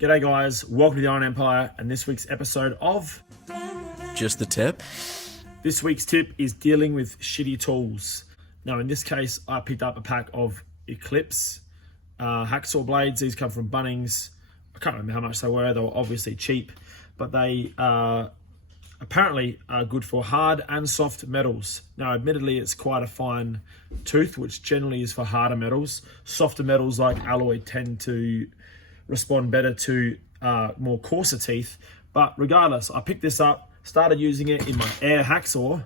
G'day guys, welcome to the Iron Empire and this week's episode of Just the Tip. This week's tip is dealing with shitty tools. Now in this case, I picked up a pack of Eclipse hacksaw blades. These come from Bunnings. I can't remember how much they were obviously cheap, but they apparently are good for hard and soft metals. Now admittedly it's quite a fine tooth, which generally is for harder metals. Softer metals like alloy tend to respond better to more coarser teeth, but regardless, I picked this up, started using it in my air hacksaw,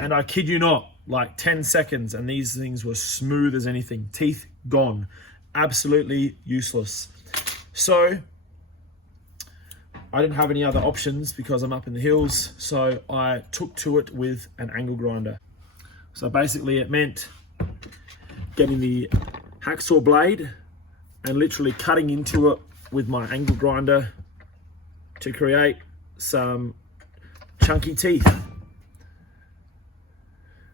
and I kid you not, like 10 seconds and these things were smooth as anything. Teeth gone, absolutely useless. So I didn't have any other options because I'm up in the hills, so I took to it with an angle grinder. So basically it meant getting the hacksaw blade and literally cutting into it with my angle grinder to create some chunky teeth.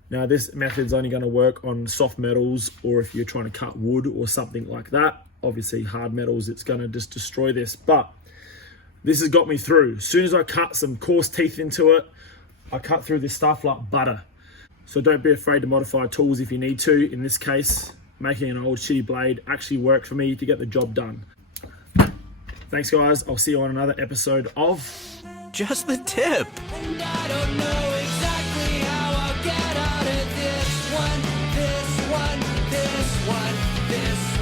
Now this method's only going to work on soft metals or if you're trying to cut wood or something like that. Obviously hard metals, it's going to just destroy this, but this has got me through. As soon as I cut some coarse teeth into it, I cut through this stuff like butter. So don't be afraid to modify tools if you need to. In this case, making an old shitty blade actually worked for me to get the job done. Thanks guys, I'll see you on another episode of Just the Tip. And I don't know exactly how I'll get out of this one, this one, this one, this